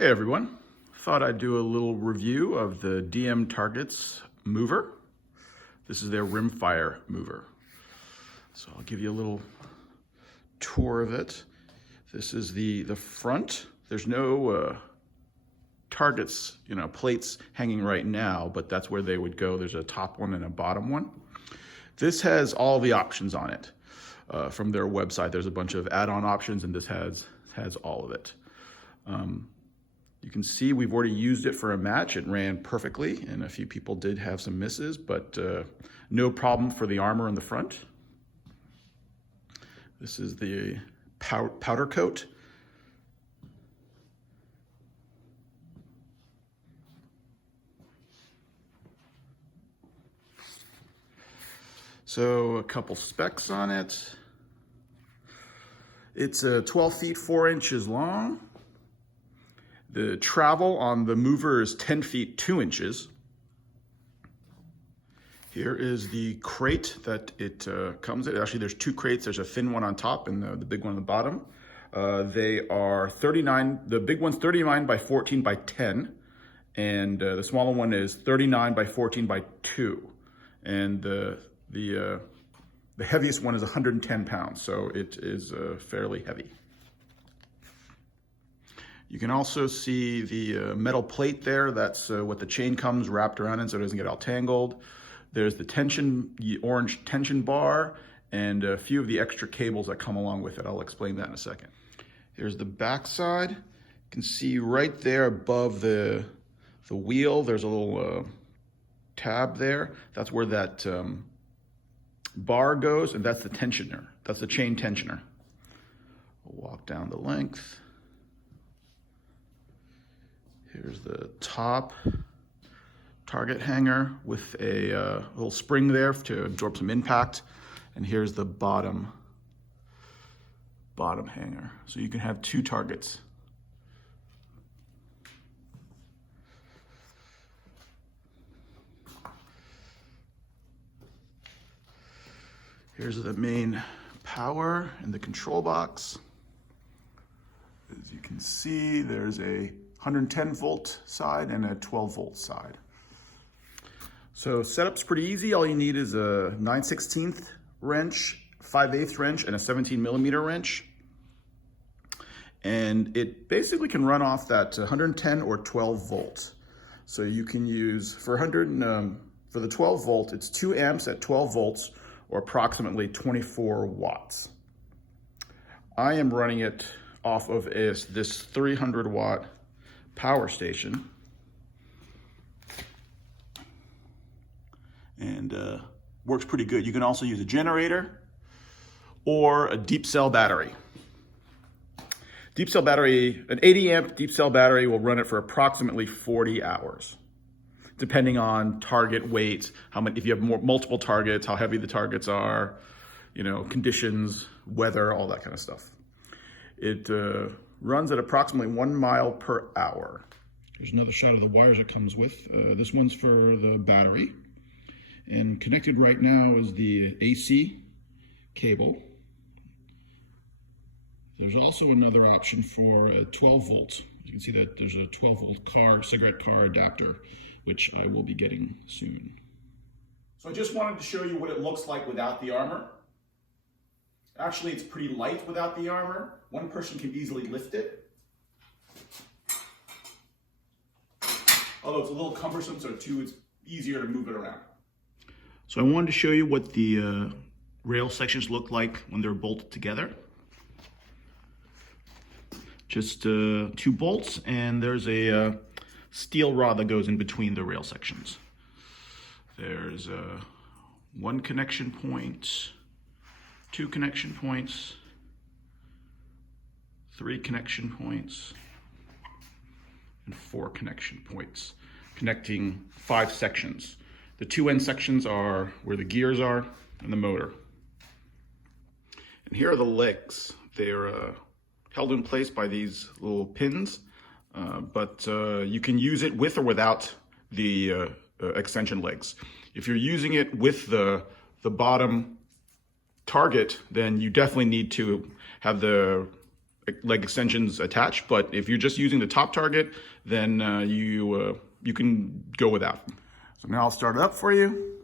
Hey everyone, thought I'd do a little review of the DM Targets mover. This is their Rimfire mover. So I'll give you a little tour of it. This is the front. There's no targets, plates hanging right now, but that's where they would go. There's a top one and a bottom one. This has all the options on it. From their website, there's a bunch of add-on options, and this has all of it. You can see we've already used it for a match. It ran perfectly, and a few people did have some misses, but no problem for the armor in the front. This is the powder coat. So a couple specs on it. It's 12 feet 4 inches long. The travel on the mover is 10 feet 2 inches. Here is the crate that it comes in. Actually, there's two crates. There's a thin one on top and the big one on the bottom. They are 39. The big one's 39 by 14 by 10, and the smaller one is 39 by 14 by 2. And the heaviest one is 110 pounds, so it is fairly heavy. You can also see the metal plate there. That's what the chain comes wrapped around in so it doesn't get all tangled. There's the orange tension bar and a few of the extra cables that come along with it. I'll explain that in a second. Here's the back side. You can see right there above the wheel, there's a little tab there. That's where that bar goes, and that's the tensioner. That's the chain tensioner. We'll walk down the length. Here's the top target hanger with a little spring there to absorb some impact. And here's the bottom hanger. So you can have two targets. Here's the main power and the control box. As you can see, there's a 110 volt side and a 12 volt side. So setup's pretty easy. All you need is a 9/16 wrench, 5/8 wrench, and a 17 millimeter wrench. And it basically can run off that 110 or 12 volt. So you can use, for the 12 volt, it's 2 amps at 12 volts, or approximately 24 watts. I am running it off of this 300 watt power station, and works pretty good. You can also use a generator or a deep cell battery. Deep cell battery, an 80 amp deep cell battery will run it for approximately 40 hours. Depending on target weight, if you have multiple targets, how heavy the targets are, conditions, weather, all that kind of stuff. It runs at approximately 1 mile per hour. There's another shot of the wires it comes with. This one's for the battery. And connected right now is the AC cable. There's also another option for 12 volts. You can see that there's a 12 volt cigarette car adapter, which I will be getting soon. So I just wanted to show you what it looks like without the armor. Actually, it's pretty light without the armor. One person can easily lift it. Although it's a little cumbersome, so it's easier to move it around. So I wanted to show you what the rail sections look like when they're bolted together. Just 2 bolts, and there's a steel rod that goes in between the rail sections. There's 1 connection point, 2 connection points, 3 connection points, and 4 connection points, connecting 5 sections. The 2 end sections are where the gears are and the motor. And here are the legs. They're held in place by these little pins, but you can use it with or without the extension legs. If you're using it with the bottom target, then you definitely need to have the leg extensions attached, but if you're just using the top target, then you can go without. So now I'll start it up for you.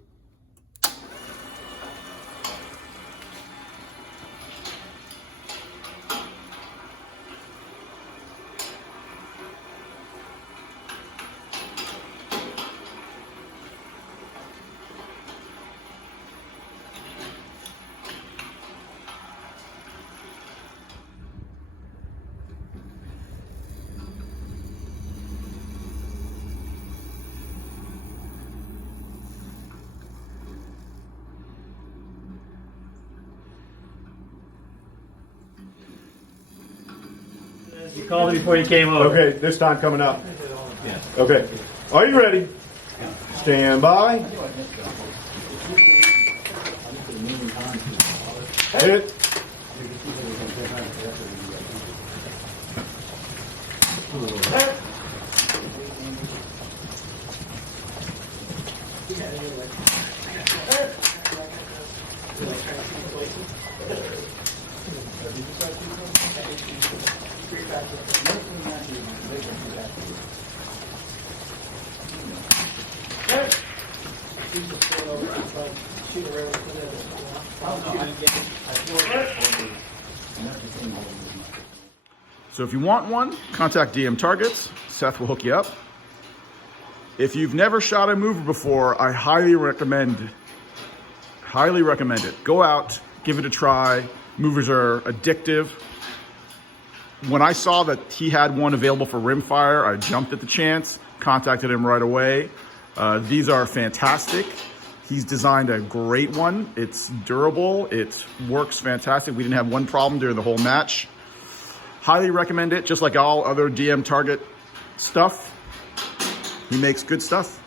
You called me before you came over. Okay, this time coming up. Okay, are you ready? Stand by. Hit. So if you want one, contact DM Targets. Seth will hook you up. If you've never shot a mover before, I highly recommend it. Go out, give it a try. Movers are addictive. When I saw that he had one available for Rimfire, I jumped at the chance, contacted him right away. These are fantastic. He's designed a great one. It's durable. It works fantastic. We didn't have one problem during the whole match. Highly recommend it, just like all other DM Target stuff. He makes good stuff.